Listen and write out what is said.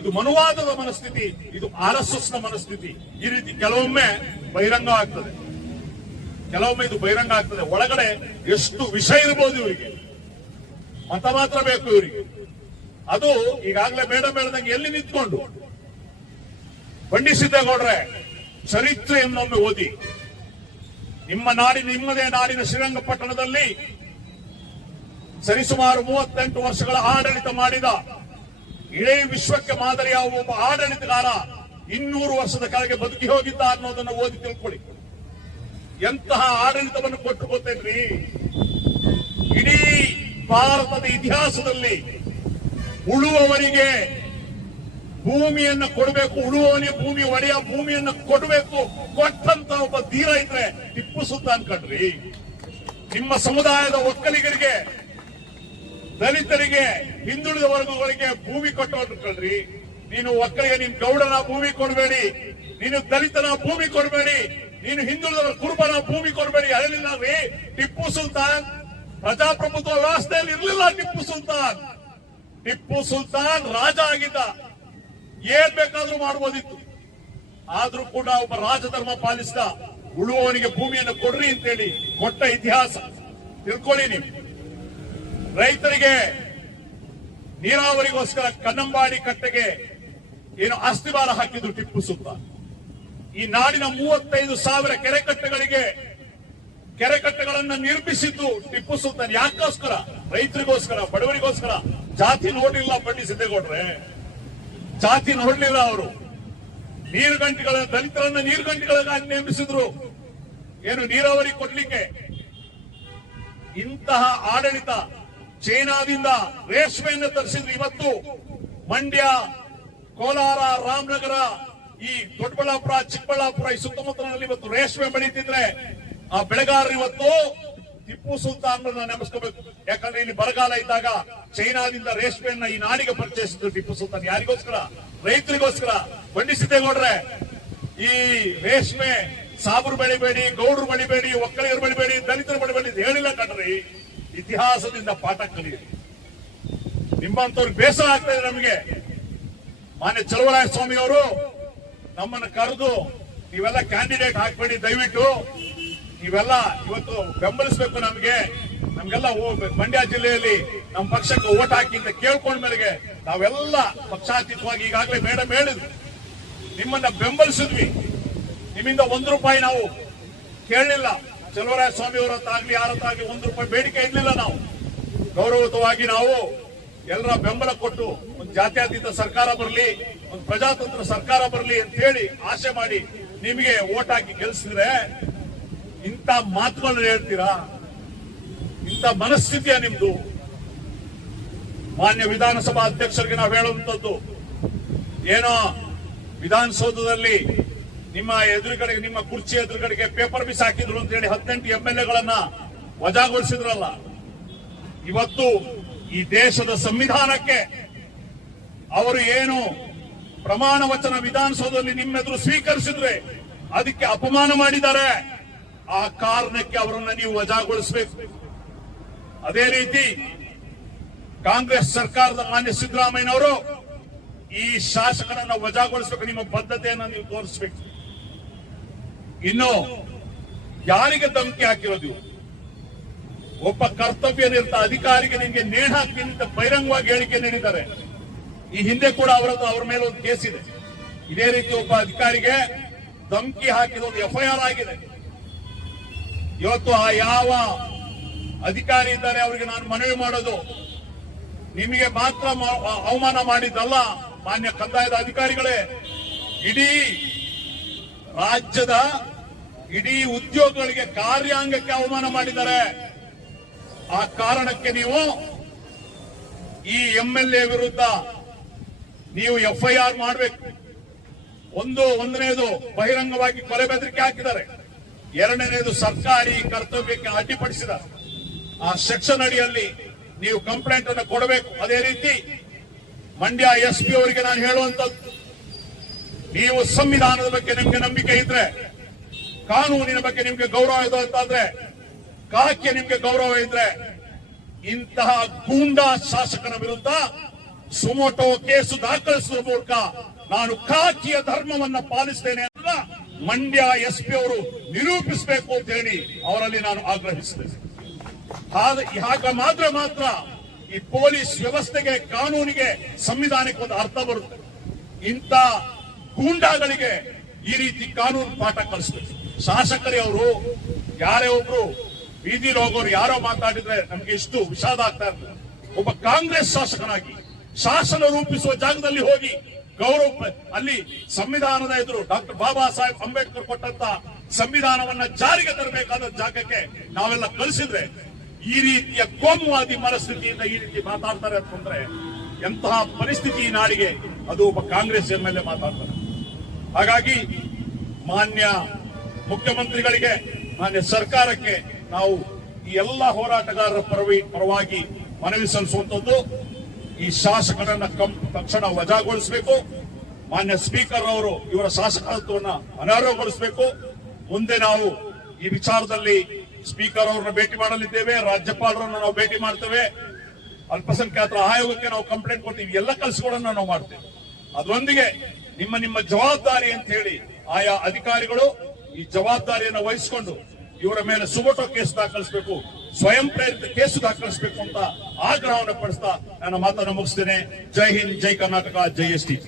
ಇದು ಮನುವಾದದ ಮನಸ್ಥಿತಿ, ಇದು ಆರ್ ಎಸ್ ಎಸ್ನ ಮನಸ್ಥಿತಿ. ಈ ರೀತಿ ಕೆಲವೊಮ್ಮೆ ಬಹಿರಂಗ ಆಗ್ತದೆ. ಕೆಲವೊಮ್ಮೆ ಇದು ಬಹಿರಂಗ ಆಗ್ತದೆ. ಒಳಗಡೆ ಎಷ್ಟು ವಿಷಯ ಇರಬಹುದು ಇವರಿಗೆ. ಮತ ಮಾತ್ರ ಬೇಕು ಇವರಿಗೆ. ಅದು ಈಗಾಗಲೇ ಬೇಡ ಬೇಡದಂಗೆ ಎಲ್ಲಿ ನಿಂತ್ಕೊಂಡು? ಬಂಡಿಸಿದ್ದೇಗೌಡ್ರೆ ಚರಿತ್ರೆಯನ್ನೊಮ್ಮೆ ಓದಿ. ನಿಮ್ಮ ನಾಡಿನ, ನಿಮ್ಮದೇ ನಾಡಿನ ಶ್ರೀರಂಗಪಟ್ಟಣದಲ್ಲಿ ಸರಿಸುಮಾರು ಮೂವತ್ತೆಂಟು ವರ್ಷಗಳ ಆಡಳಿತ ಮಾಡಿದ ಇಡೀ ವಿಶ್ವಕ್ಕೆ ಮಾದರಿಯಾಗುವ ಒಬ್ಬ ಆಡಳಿತಗಾರ ಇನ್ನೂರು ವರ್ಷದ ಕೆಳಗೆ ಬದುಕಿ ಹೋಗಿದ್ದ ಅನ್ನೋದನ್ನು ಓದಿ ತಿಳ್ಕೊಳ್ಳಿ. ಎಂತಹ ಆಡಳಿತವನ್ನು ಕೊಟ್ಟು ಗೊತ್ತೇನ್ರಿ? ಇಡೀ ಭಾರತದ ಇತಿಹಾಸದಲ್ಲಿ ಉಳುವವರಿಗೆ ಭೂಮಿಯನ್ನು ಕೊಡಬೇಕು, ಉಳುವವನಿಗೆ ಭೂಮಿ, ಒಡೆಯ ಭೂಮಿಯನ್ನು ಕೊಡಬೇಕು, ಕೊಟ್ಟಂತ ಒಬ್ಬ ಧೀರ ಇದ್ರೆ ಟಿಪ್ಪು ಸುಲ್ತಾನ್ ಕಣ್ರಿ. ನಿಮ್ಮ ಸಮುದಾಯದ ಒಕ್ಕಲಿಗರಿಗೆ ದಲಿತರಿಗೆ ಹಿಂದುಳಿದ ವರ್ಗಗಳಿಗೆ ಭೂಮಿ ಕಳ್ರಿ ನೀನು ಒಕ್ಕಲಿಗೆ, ನಿನ್ ಗೌಡನ ಭೂಮಿ ಕೊಡಬೇಡಿ. ನೀನು ದಲಿತನ ಭೂಮಿ ಕೊಡಬೇಡಿ. ನೀನು ಹಿಂದುಳಿದವರ ಕುರುಬನ ಭೂಮಿ ಕೊಡಬೇಡಿ. ಅದರಲ್ಲಿ ರೀ ಟಿಪ್ಪು ಸುಲ್ತಾನ್, ಪ್ರಜಾಪ್ರಭುತ್ವ ವ್ಯವಸ್ಥೆಯಲ್ಲಿ ಇರಲಿಲ್ಲ ಟಿಪ್ಪು ಸುಲ್ತಾನ್. ಟಿಪ್ಪು ಸುಲ್ತಾನ್ ರಾಜ ಆಗಿದ್ದ. ಏನ್ ಬೇಕಾದ್ರೂ ಮಾಡಬಹುದಿತ್ತು ಆದ್ರೂ ಕೂಡ ಒಬ್ಬ ರಾಜಧರ್ಮ ಪಾಲಿಸಿದ ಉಳುವವನಿಗೆ ಭೂಮಿಯನ್ನು ಕೊಡ್ರಿ ಅಂತೇಳಿ ಕೊಟ್ಟ ಇತಿಹಾಸ. ತಿಳ್ಕೊಳ್ಳಿ ನೀವು. ರೈತರಿಗೆ ನೀರಾವರಿಗೋಸ್ಕರ ಕನ್ನಂಬಾಡಿ ಕಟ್ಟೆಗೆ ಏನು ಅಸ್ತಿವಾರ ಹಾಕಿದ್ರು ಟಿಪ್ಪು ಸುಲ್ತಾನ್. ಈ ನಾಡಿನ ಮೂವತ್ತೈದು ಸಾವಿರ ಕೆರೆಕಟ್ಟೆಗಳಿಗೆ ಕೆರೆಕಟ್ಟೆಗಳನ್ನು ನಿರ್ಮಿಸಿದ್ದು ಟಿಪ್ಪು ಸುಲ್ತಾನ್. ಯಾಕೋಸ್ಕರ? ರೈತರಿಗೋಸ್ಕರ, ಬಡವರಿಗೋಸ್ಕರ? ಜಾತಿ ನೋಡಿಲ್ಲ ಬಂಡಿ ಸಿದ್ದೇಗೌಡ್ರೆ. ಜಾತಿ ನೋಡ್ಲಿಲ್ಲ ಅವರು. ನೀರುಗಂಟಿಗಳ ದಲಿತರನ್ನ ನೀರುಗಂಟಿಗಳಾಗಿ ನೇಮಿಸಿದ್ರು. ಏನು ನೀರಾವರಿ ಕೊಡ್ಲಿಕ್ಕೆ ಇಂತಹ ಆಡಳಿತ ಚೈನಾದಿಂದ ರೇಷ್ಮೆಯನ್ನು ತರಿಸಿದ್ರು ಇವತ್ತು. ಮಂಡ್ಯ, ಕೋಲಾರ, ರಾಮನಗರ, ಈ ದೊಡ್ಡಬಳ್ಳಾಪುರ, ಚಿಕ್ಕಬಳ್ಳಾಪುರ, ಈ ಸುತ್ತಮುತ್ತಲಿನಲ್ಲಿ ಇವತ್ತು ರೇಷ್ಮೆ ಬೆಳೀತಿದ್ರೆ ಆ ಬೆಳೆಗಾರರು ಇವತ್ತು ಟಿಪ್ಪು ಸುಲ್ತಾನ್ ನೆಮಸ್ಕೋಬೇಕು ಯಾಕಂದ್ರೆ ಇಲ್ಲಿ ಬರಗಾಲ ಇದ್ದಾಗ ಚೈನಾದಿಂದ ರೇಷ್ಮೆಯನ್ನ ಈ ನಾಡಿಗೆ ಪರಿಚಯಿಸಿದ್ರು ಟಿಪ್ಪು ಸುಲ್ತಾನ್. ಯಾರಿಗೋಸ್ಕರ? ರೈತರಿಗೋಸ್ಕರ. ಬಂಡಿಸಿದ್ದೇಗೌಡ್ರೆ ಈ ರೇಷ್ಮೆ ಸಾಬರು ಬೆಳಿಬೇಡಿ, ಗೌಡ್ರು ಬೆಳಿಬೇಡಿ, ಒಕ್ಕಲಿಗರು ಬೆಳಿಬೇಡಿ, ದಲಿತರು ಬೆಳಿಬೇಡಿ ಹೇಳಿಲ್ಲ ಕಣ್ರಿ. ಇತಿಹಾಸದಿಂದ ಪಾಠ ಕಲಿಯಿರಿ. ನಿಮ್ಮಂತವ್ರಿಗೆ ಬೇಸರ ಆಗ್ತಾ ಇದೆ ನಮಗೆ. ಮಾನ್ಯ ಚಲುವರಾಯ ಸ್ವಾಮಿ ಅವರು ನಮ್ಮನ್ನು ಕರೆದು ನೀವೆಲ್ಲ ಕ್ಯಾಂಡಿಡೇಟ್ ಹಾಕ್ಬೇಡಿ, ದಯವಿಟ್ಟು. ನೀವೆಲ್ಲ ಇವತ್ತು ಬೆಂಬಲಿಸಬೇಕು ನಮಗೆ. ನಮ್ಗೆಲ್ಲ ಮಂಡ್ಯ ಜಿಲ್ಲೆಯಲ್ಲಿ ನಮ್ಮ ಪಕ್ಷಕ್ಕೆ ಓಟ್ ಹಾಕಿ ಅಂತ ಕೇಳ್ಕೊಂಡ ಮೇಲೆಗೆ ನಾವೆಲ್ಲ ಪಕ್ಷಾತೀತವಾಗಿ ಈಗಾಗಲೇ ಮೇಡಮ್ ಹೇಳಿದ್ವಿ ನಿಮ್ಮನ್ನ ಬೆಂಬಲಿಸಿದ್ವಿ. ನಿಮ್ಮಿಂದ ಒಂದು ರೂಪಾಯಿ ನಾವು ಕೇಳಲಿಲ್ಲ. ಚಲವರಾಯ ಸ್ವಾಮಿ ಅವರ ಅವರತ್ತಾಗ್ಲಿ ಯಾರತ್ತಾಗ್ಲಿ ಒಂದು ರೂಪಾಯಿ ಬೇಡಿಕೆ ಇರಲಿಲ್ಲ ನಾವು. ಗೌರವಯುತವಾಗಿ ನಾವು ಎಲ್ಲರ ಬೆಂಬಲ ಕೊಟ್ಟು ಒಂದು ಜಾತ್ಯತೀತ ಸರ್ಕಾರ ಬರಲಿ, ಒಂದು ಪ್ರಜಾತಂತ್ರ ಸರ್ಕಾರ ಬರಲಿ ಅಂತ ಹೇಳಿ ಆಸೆ ಮಾಡಿ ನಿಮಗೆ ಓಟ್ ಹಾಕಿ ಗೆಲ್ಸಿದ್ರೆ ಇಂಥ ಮಾತುಗಳನ್ನ ಹೇಳ್ತೀರಾ? ಇಂಥ ಮನಸ್ಥಿತಿಯ ನಿಮ್ದು. ಮಾನ್ಯ ವಿಧಾನಸಭಾ ಅಧ್ಯಕ್ಷರಿಗೆ ನಾವು ಹೇಳುವಂತದ್ದು ಏನೋ ವಿಧಾನಸೌಧದಲ್ಲಿ ನಿಮ್ಮ ಎದುರುಗಡೆಗೆ, ನಿಮ್ಮ ಕುರ್ಚಿ ಎದುರುಗಡೆಗೆ ಪೇಪರ್ ಮಿಸ್ ಹಾಕಿದ್ರು ಅಂತ ಹೇಳಿ ಹದಿನೆಂಟು ಎಂ ಎಲ್ ಎಗಳನ್ನ ವಜಾಗೊಳಿಸಿದ್ರಲ್ಲ. ಇವತ್ತು ಈ ದೇಶದ ಸಂವಿಧಾನಕ್ಕೆ ಅವರು ಏನು ಪ್ರಮಾಣ ವಚನ ವಿಧಾನಸೌಧದಲ್ಲಿ ನಿಮ್ಮೆದುರು ಸ್ವೀಕರಿಸಿದ್ರೆ ಅದಕ್ಕೆ ಅಪಮಾನ ಮಾಡಿದ್ದಾರೆ, ಆ ಕಾರಣಕ್ಕೆ ಅವರನ್ನ ನೀವು ವಜಾಗೊಳಿಸಬೇಕು. ಅದೇ ರೀತಿ ಕಾಂಗ್ರೆಸ್ ಸರ್ಕಾರದ ಮಾನ್ಯ ಸಿದ್ದರಾಮಯ್ಯನವರು ಈ ಶಾಸಕರನ್ನ ವಜಾಗೊಳಿಸಬೇಕು, ನಿಮ್ಮ ಬದ್ಧತೆಯನ್ನ ನೀವು ತೋರಿಸಬೇಕು. ಇನ್ನು ಯಾರಿಗೆ ಧಮಕಿ ಹಾಕಿರೋದು? ಒಬ್ಬ ಕರ್ತವ್ಯ ನಿರತ ಅಧಿಕಾರಿಗೆ ನಿಮಗೆ ನೇಣ ಹಾಕಿ ಅಂತ ಬಹಿರಂಗವಾಗಿ ಹೇಳಿಕೆ ನೀಡಿದ್ದಾರೆ. ಈ ಹಿಂದೆ ಕೂಡ ಅವರದ್ದು ಅವರ ಮೇಲೆ ಒಂದು ಕೇಸ್ ಇದೆ. ಇದೇ ರೀತಿ ಒಬ್ಬ ಅಧಿಕಾರಿಗೆ ಧಮಕಿ ಹಾಕಿದ ಒಂದು ಎಫ್ಐಆರ್ ಆಗಿದೆ. ಇವತ್ತು ಆ ಯಾವ ಅಧಿಕಾರಿ ಇದ್ದಾರೆ, ಅವರಿಗೆ ನಾನು ಮನವಿ ಮಾಡೋದು, ನಿಮಗೆ ಮಾತ್ರ ಅವಮಾನ ಮಾಡಿದ್ದಲ್ಲ, ಮಾನ್ಯ ಕಂದಾಯದ ಅಧಿಕಾರಿಗಳೇ, ಇಡೀ ರಾಜ್ಯದ ಇಡೀ ಉದ್ಯೋಗಗಳಿಗೆ ಕಾರ್ಯಾಂಗಕ್ಕೆ ಅವಮಾನ ಮಾಡಿದ್ದಾರೆ. ಆ ಕಾರಣಕ್ಕೆ ನೀವು ಈ ಎಂ ಎಲ್ ಎ ವಿರುದ್ಧ ನೀವು ಎಫ್ಐಆರ್ ಮಾಡಬೇಕು. ಒಂದು, ಒಂದನೇದು ಬಹಿರಂಗವಾಗಿ ಕೊಲೆ ಬೆದರಿಕೆ ಹಾಕಿದ್ದಾರೆ. ಎರಡನೇದು ಸರ್ಕಾರಿ ಕರ್ತವ್ಯಕ್ಕೆ ಅಡ್ಡಿಪಡಿಸಿದ ಆ ಸೆಕ್ಷನ್ ಅಡಿಯಲ್ಲಿ ನೀವು ಕಂಪ್ಲೇಂಟ್ ಅನ್ನು ಕೊಡಬೇಕು. ಅದೇ ರೀತಿ ಮಂಡ್ಯ ಎಸ್ ಪಿ ಅವರಿಗೆ ನಾನು ಹೇಳುವಂತದ್ದು ನೀವು ಸಂವಿಧಾನದ ಬಗ್ಗೆ ನಿಮಗೆ ನಂಬಿಕೆ ಇದ್ರೆ ಕಾನೂನಿನ ಬಗ್ಗೆ ನಿಮ್ಗೆ ಗೌರವ ಇದೆ ಅಂತಾದ್ರೆ ಕಾಕ್ಕೆ ನಿಮ್ಗೆ ಗೌರವ ಇದ್ರೆ, ಇಂತಹ ಗೂಂಡಾ ಶಾಸಕನ ವಿರುದ್ಧ ಸುಮೋಟೋ ಕೇಸು ದಾಖಲಿಸುವ ಮೂಲಕ ನಾನು ಕಾಕಿಯ ಧರ್ಮವನ್ನ ಪಾಲಿಸ್ತೇನೆ ಅಂತ ಮಂಡ್ಯ ಎಸ್ ಪಿ ಅವರು ನಿರೂಪಿಸಬೇಕು ಅಂತ ಹೇಳಿ ಅವರಲ್ಲಿ ನಾನು ಆಗ್ರಹಿಸ್ತೇನೆ. ಆಗ- ಹಾಗ ಮಾತ್ರ ಮಾತ್ರ ಈ ಪೊಲೀಸ್ ವ್ಯವಸ್ಥೆಗೆ, ಕಾನೂನಿಗೆ, ಸಂವಿಧಾನಕ್ಕೆ ಒಂದು ಅರ್ಥ ಬರುತ್ತೆ. ಇಂಥ ಗೂಂಡಾಗಳಿಗೆ ಈ ರೀತಿ ಕಾನೂನು ಪಾಠ ಕಲಿಸ್ಬೇಕು. ಶಾಸಕರೇ ಅವರು, ಯಾರೇ ಒಬ್ರು ಬೀದಿಲಿ ಹೋಗೋರು ಯಾರೋ ಮಾತಾಡಿದ್ರೆ ನಮ್ಗೆ ಇಷ್ಟು ವಿಷಾದ ಆಗ್ತಾ ಇರ್ತದೆ. ಒಬ್ಬ ಕಾಂಗ್ರೆಸ್ ಶಾಸಕನಾಗಿ, ಶಾಸನ ರೂಪಿಸುವ ಜಾಗದಲ್ಲಿ ಹೋಗಿ ಗೌರವ ಅಲ್ಲಿ ಸಂವಿಧಾನದ ಎದುರು ಡಾಕ್ಟರ್ ಬಾಬಾ ಸಾಹೇಬ್ ಅಂಬೇಡ್ಕರ್ ಕೊಟ್ಟಂತ ಸಂವಿಧಾನವನ್ನ ಜಾರಿಗೆ ತರಬೇಕಾದ ಜಾಗಕ್ಕೆ ನಾವೆಲ್ಲ ಕಲಿಸಿದ್ರೆ ಈ ರೀತಿಯ ಕೋಮುವಾದಿ ಮನಸ್ಥಿತಿಯಿಂದ ಈ ರೀತಿ ಮಾತಾಡ್ತಾರೆ ಅಂತಂದ್ರೆ ಎಂತಹ ಪರಿಸ್ಥಿತಿ ಈ ನಾಡಿಗೆ ಅದು ಒಬ್ಬ ಕಾಂಗ್ರೆಸ್ ಎಂ ಎಲ್ ಎ ಮಾತಾಡ್ತಾರೆ. ಹಾಗಾಗಿ ಮಾನ್ಯ ಮುಖ್ಯಮಂತ್ರಿಗಳಿಗೆ, ಮಾನ್ಯ ಸರ್ಕಾರಕ್ಕೆ ನಾವು ಈ ಎಲ್ಲ ಹೋರಾಟಗಾರರ ಪರವಿ, ಪರವಾಗಿ ಮನವಿ ಸಲ್ಲಿಸುವಂಥದ್ದು. ಈ ಶಾಸಕರನ್ನ ತಕ್ಷಣ ವಜಾಗೊಳಿಸಬೇಕು. ಮಾನ್ಯ ಸ್ಪೀಕರ್ ಅವರು ಇವರ ಶಾಸಕತ್ವವನ್ನು ಅನರ್ಹಗೊಳಿಸಬೇಕು. ಮುಂದೆ ನಾವು ಈ ವಿಚಾರದಲ್ಲಿ ಸ್ಪೀಕರ್ ಅವರನ್ನ ಭೇಟಿ ಮಾಡಲಿದ್ದೇವೆ. ರಾಜ್ಯಪಾಲರನ್ನು ನಾವು ಭೇಟಿ ಮಾಡ್ತೇವೆ. ಅಲ್ಪಸಂಖ್ಯಾತರ ಆಯೋಗಕ್ಕೆ ನಾವು ಕಂಪ್ಲೇಂಟ್ ಕೊಡ್ತೀವಿ. ಎಲ್ಲ ಕೆಲಸಗಳನ್ನ ನಾವು ಮಾಡ್ತೇವೆ. ಅದರೊಂದಿಗೆ ನಿಮ್ಮ ನಿಮ್ಮ ಜವಾಬ್ದಾರಿ ಅಂತ ಹೇಳಿ ಆಯಾ ಅಧಿಕಾರಿಗಳು ಈ ಜವಾಬ್ದಾರಿಯನ್ನು ವಹಿಸಿಕೊಂಡು ಇವರ ಮೇಲೆ ಸುಮೋಟೋ ಕೇಸ್ ದಾಖಲಿಸಬೇಕು, ಸ್ವಯಂ ಪ್ರೇರಿತ ಕೇಸು ದಾಖಲಿಸಬೇಕು ಅಂತ ಆಗ್ರಹವನ್ನು ಪಡಿಸ್ತಾ ನನ್ನ ಮಾತನ್ನು ಮುಗಿಸ್ತೇನೆ. ಜೈ ಹಿಂದ್, ಜೈ ಕರ್ನಾಟಕ, ಜೈ ಎಸ್ ಟಿ